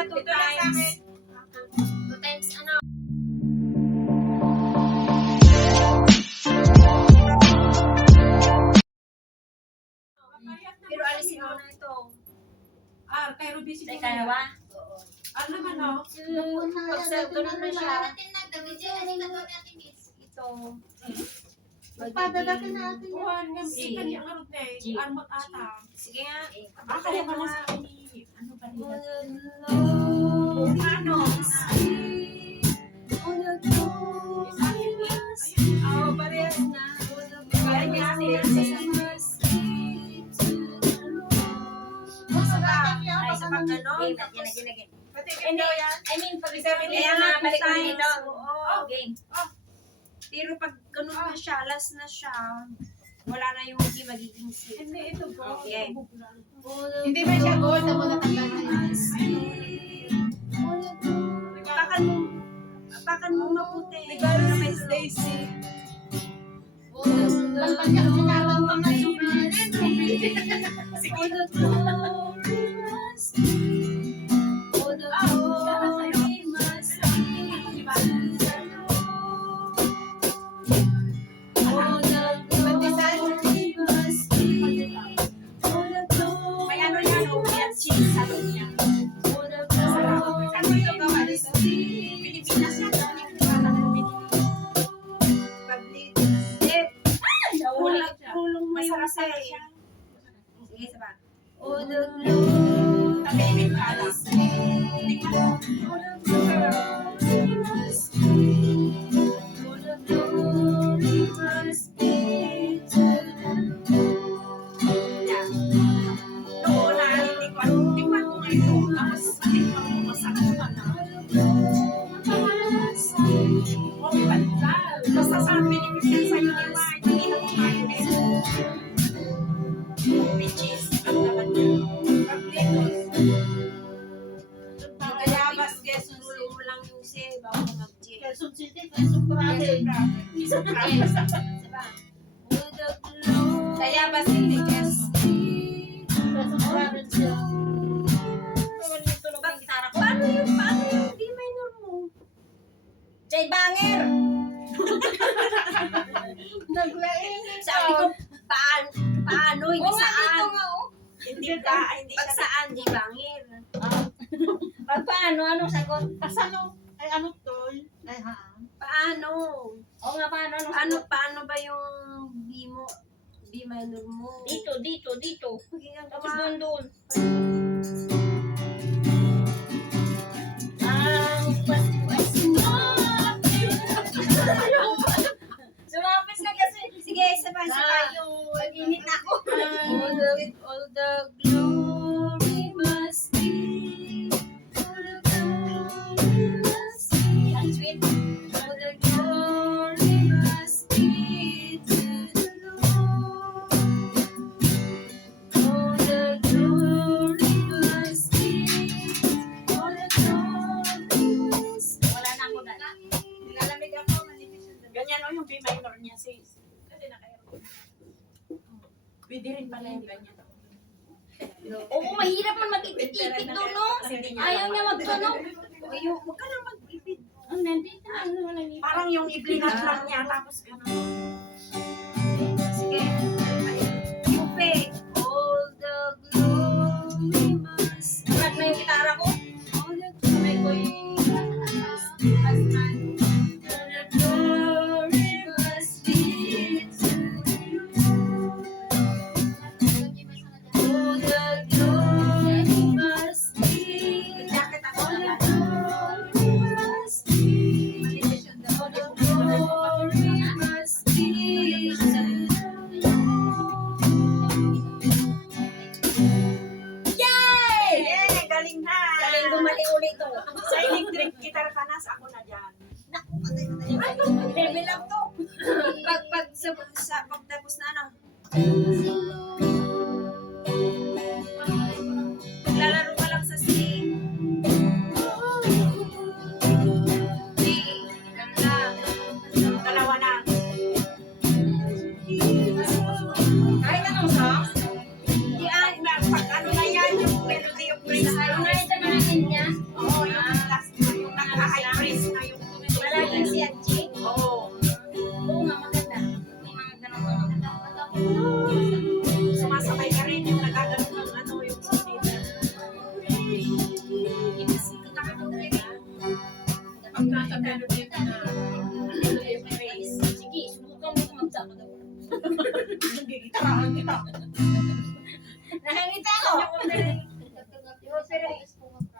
ka 2 times. 2 times ano? Pero alisin mo na ito. Pero busy Say kaya ba? Ano naman o? Pag doon na siya. Ito. Padadakin natin yan. Kuhan nga, ikan yung arot na eh. G. Armot ata. Sige nga. Kaya pa na sa akin ni... Ano ba nila? Ano? Parehas na. Kaya niya ay, sa pag ganon. Game. Pati ikaw yan? I mean, pag Kaya nga, nga, balik times. dito. Oo. Game. Pero pag ganun na siya, last na siya, wala na yung hindi magiging safe. Hindi, ito po. Okay. Hindi ba siya gold na muna tanggalin? Apakan mo mabuti. Regalo na Miss Daisy. Pagpag ka pinawag mga sumas. May ano yan, yan cheese sa loob niya. Ano ito gawa? Pilipinas yan. Kulong mo yung isa eh. Sige, isa pa. Tabibig ka lang. Noon na, tikman ko ngayon. Tapos, tikman ko masakit pa na. Okay ba? Basta sa Pilipinas sa'yo na ba, hindi na kumain eh. May cheese. Ang laman niya. Kaya bas, guys, sulo mo lang yung siya, bago mag-cheese. Quezon City, Quezon Province. Diba? Kaya bas, hindi guys. Quezon Province yun. Paano yung D minor mo? Jay Banger! Naglaingin Sabi ko, paano? Hindi saan? Hindi Pag saan, Jay Banger? Paano? Anong sagot? Kasano? Ay ano to? Ay ha? Paano? Oo nga, paano? Anong sagot? Paano ba yung B mo? B minor mo? Dito. Tapos doon. Ang pagwas mo. Sumapit na kasi. Sige, isa pa yung Pag-init ako. all the glory must be. All the glory must be. Ang sweet. All the glory must be to the Lord. All the glory must be. All the glory must be. Wala na ako dala. Nilalamig ako, manipis yung ganyan o yung B minor niya, sis. Kasi naka-aircon. Pwede rin pala yung ganyan. Oo, mahirap man mag-ipit-ipit doon, no? Ayaw niya magtunog. Huwag ka lang mag-ipit. Ang nandito na, ano wala niya. Parang yung iblinat lang niya, tapos gano'n. Sige. Yupe. All the glory must be. Sulat na yung gitara ko. All the glory must be. All the glory must be to you. All the glory must be. Jacket ako All the naman. glory must be. All the glory must be to you. Yay! Yeah, galing na! Galing bumali ulit to. Sa electric guitar ka na, ako na dyan. Level up to. Pagtapos na ano. Maglalaro ka lang sa sing. Dalawa na. Kahit anong song? Pag ano na yan, yung melody of praise na Ang yun. nakita mo na niya.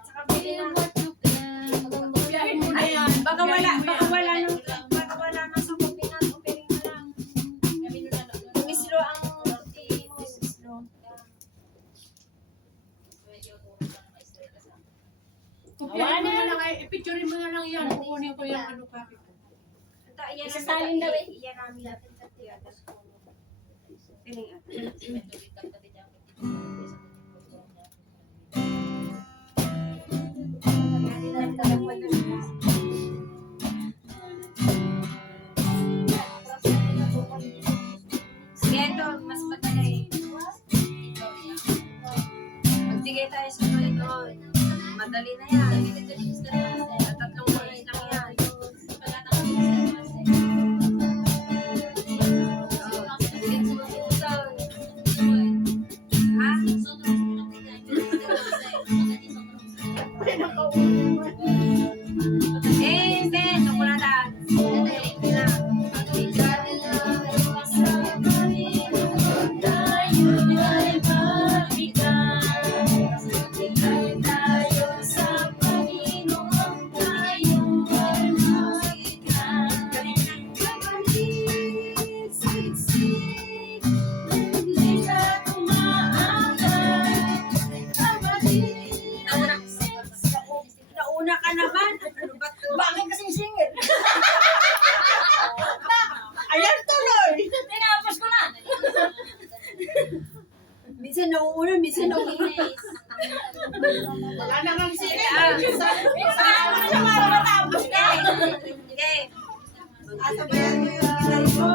Saka bili na. Biyahin mo na yan. Baka wala na sa Pilipinas. Opening na lang. Mislo ang mislo. Kupiyahin mo na lang ay, i-picturein mo na lang yan. Kukunin ko yung ano copy ko. Isasalin daw eh. Iyan namin natin sa tiyata. Piling at. Sige, ito, mas madali. Magbigay tayo sa mga doon. Madali na yan. Sa 3 oras lang yan. Ben, chocolate. Nauna ka naman. Ano ba? Bakit kasing singer? Ayan tuloy! Tinapos ko na. Minsan nauuna, minsan nauuna. Wala namang sige. Saan mo na siya para matapos ka? Sige. Asabayan mo yung gitar mo.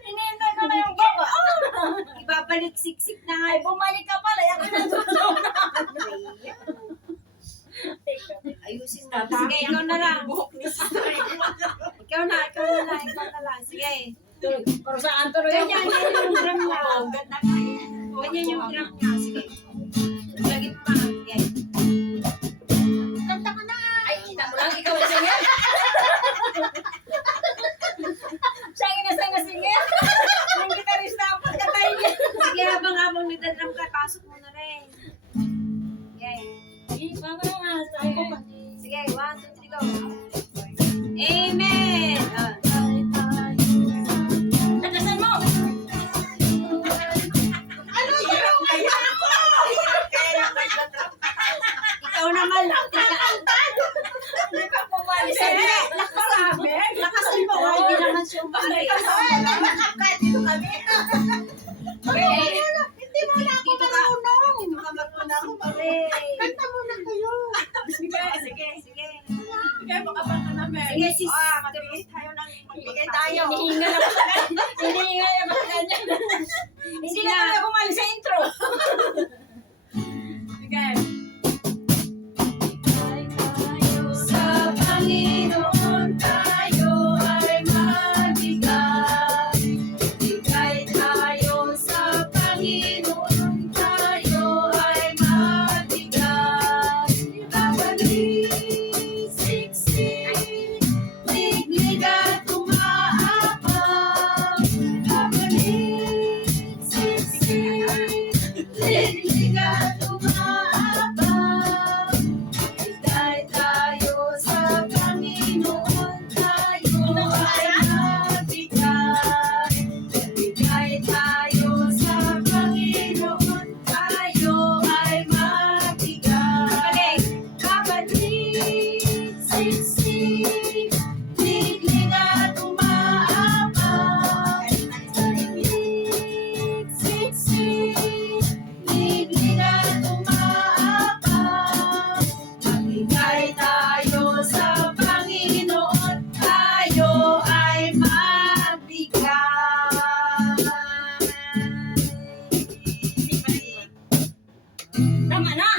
Hinihintay ko na yung baba. Ibabalik siksik na nga. Ay, bumalik ka pala. Ako na tutulog na. Ayusin mo. Sige, ikaw na lang. Ikaw na lang. Sige. Pero saan tuloy yung Ganyan yung drum niya. Ganyan yung drum niya. Sige. Lagit pa. Sige. kanta ka na. Ay, kita mo lang. Ikaw na singer. Siya yung nasanga-singer. Yung gitarista ang pagkatay niya. Sige, habang nagdadrum ka, pasok mo na rin. Sige. Sige, 1, 2, 3, go. Amen! Nagasan mo. Ano yun? Kaya ako! Ikaw naman lang. Hindi pa pumalis. Sige, lakasan mo. Hindi naman siya umalis. Dito kami. Hindi mo na ako marunong. Dito ka magpunang pare. Kanta muna kayo. Sige. Sige, makapal ka namin. Sige, sis. Magbigay tayo ng magbigay tayo. Hinihinga na pa. Hinihinga na pa kanya. Hindi na kami pumalis sa intro. Sige. Sa Panginoon tayo ay mabigat. Bigay tayo sa Panginoon tayo ay mabigat. Babalik, siksik, liglig at umaabang. Babalik, siksik, liglig at umaabang. Bigay tayo sa Panginoon tayo ay mabigat. Bigay tayo sa Panginoon tayo ay drama na.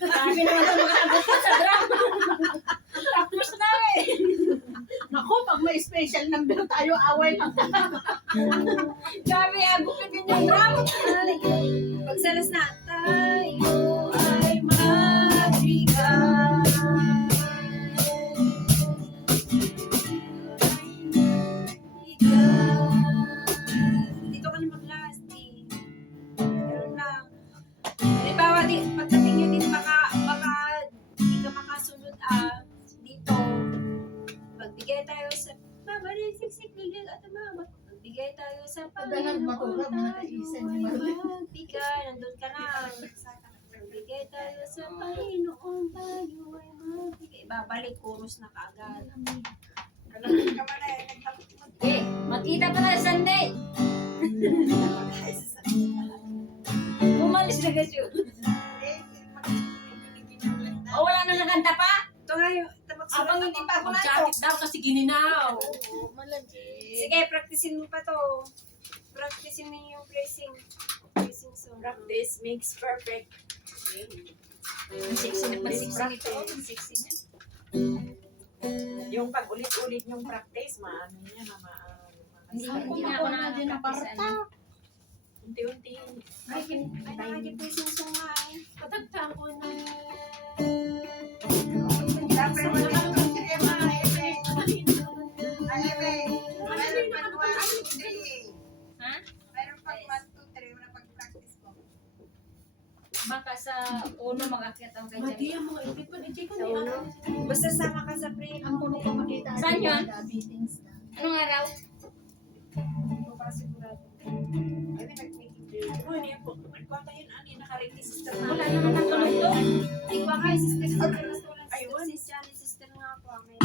Sabi naman ito makasagot ka sa drama. Tapos na eh. Naku, pag may special number tayo, away lang. Sabi, agupin din yung drama. Pagsalas na, tayo ay madrigal. Ikaw. Dito ka na mag-last eh. Pero lang. Halimbawa, pagdating nyo din, baka di ka makasunod dito. Magbigay tayo sa mamarin, siksik, ligag, at mama. Magbigay tayo sa Padalang matulog, mga kaisan ni Marlene. magbigay, nandun ka na. Magbigay tayo sa Panginoon, tayo ay magbigay. Babalik, chorus na kaagad. Kalapit ka man eh. Nagtapos mo. Eh, makita pa tayo Sunday. Umalis na kasi yun. O, wala na nakanta pa? Ito nga yung magsulat Abang ng hindi pa ako na ito. Mag-jacket daw kasi gininaw. Sige, practicein mo pa to. Practicein mo yung phrasing. Phrasing song. Practice makes perfect. Ang sexy na pasiksi nito. Ang sexy niya. Yung pag-ulit-ulit yung practice, maano niya na Hindi Ako na ako ako na din ang nakaka-practice. parta. unti-unti. Ay, nakakiphrasing song nga eh. Patagta ko na. Dapat mo naman kung si Emma, Eme. Ay, Eme. Meron pag 1, 2, 3. Ha? Meron pag 1, 2, 3. Wala pag-practice mo. Baka sa uno mag-akyat ang kay Madi Jenny. ang mga ipit pa ni Jay ko Sa ni ulo. Basta sama ka sa prayer. Ang puno ko makita. Saan yun? Meetings na. Anong araw? Hindi ko para sigurado. Ay, nag-meeting day. Ano yun po? Nagkwata yun, ani, nakaring ni sister na. Wala naman ang tulog to. Di ba kayo, sister? Ayun. Sister nga po. May